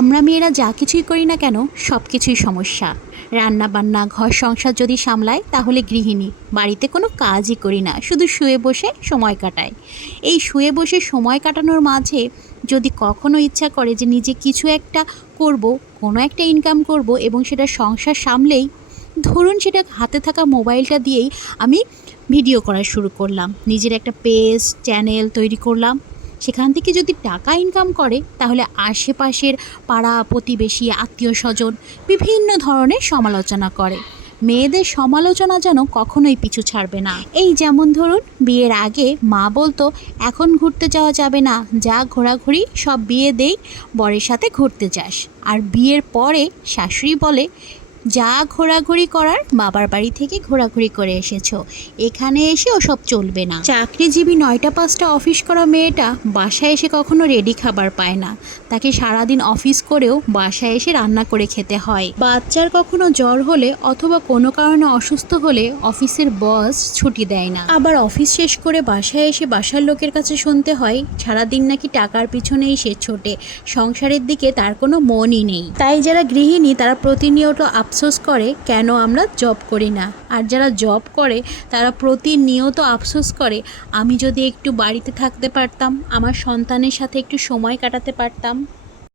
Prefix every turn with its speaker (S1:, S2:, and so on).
S1: আমরা মেয়েরা যা কিছুই করি না কেন, সব কিছুই সমস্যা। রান্না বান্না, ঘর সংসার যদি সামলায়, তাহলে গৃহিণী, বাড়িতে কোনো কাজই করি না, শুধু শুয়ে বসে সময় কাটাই। এই শুয়ে বসে সময় কাটানোর মাঝে যদি কখনো ইচ্ছা করে যে নিজে কিছু একটা করব, কোনো একটা ইনকাম করব এবং সেটা সংসার সামলেই, ধরুন সেটা হাতে থাকা মোবাইলটা দিয়েই আমি ভিডিও করা শুরু করলাম। নিজের একটা পেজ চ্যানেল তৈরি করলাম। সেখান থেকে যদি টাকা ইনকাম করে, তাহলে আশেপাশের পাড়া প্রতিবেশী, আত্মীয় স্বজন বিভিন্ন ধরনের সমালোচনা করে। মেয়েদের সমালোচনা যেন কখনোই পিছু ছাড়বে না। এই যেমন ধরুন, বিয়ের আগে মা বলতো, এখন ঘুরতে যাওয়া যাবে না, যা ঘোরাঘুরি, সব বিয়ে দেই, বরের সাথে ঘুরতে যাস। আর বিয়ের পরে শাশুড়ি বলে যা ঘোরাঘুরি করার বাবার বাড়ি থেকে ঘোরাঘুরি করে এসেছ। এখানে এসে ওসব চলবে না। চাকরিজীবী নয়টা পাঁচটা অফিস করা মেয়েটা বাসায় এসে কখনো রেডি খাবার পায় না। তাকে সারাদিন অফিস করেও বাসায় এসে রান্না করে খেতে হয়। বাচ্চার কখনো জ্বর হলে অথবা কোনো কারণে অসুস্থ হলে অফিসের বস ছুটি দেয় না। আবার অফিস শেষ করে বাসায় এসে বাসার লোকের কাছে শুনতে হয়, সারাদিন নাকি টাকার পিছনেই সে ছোটে। সংসারের দিকে তার কোনো মনই নেই। তাই যারা গৃহিণী, তারা প্রতিনিয়ত আফসোস করে কেন আমরা জব করি না? আর যারা জব করে, তারা প্রতিনিয়ত আফসোস করে, আমি যদি একটু বাড়িতে থাকতে পারতাম, আমার সন্তানের সাথে একটু সময় কাটাতে পারতাম।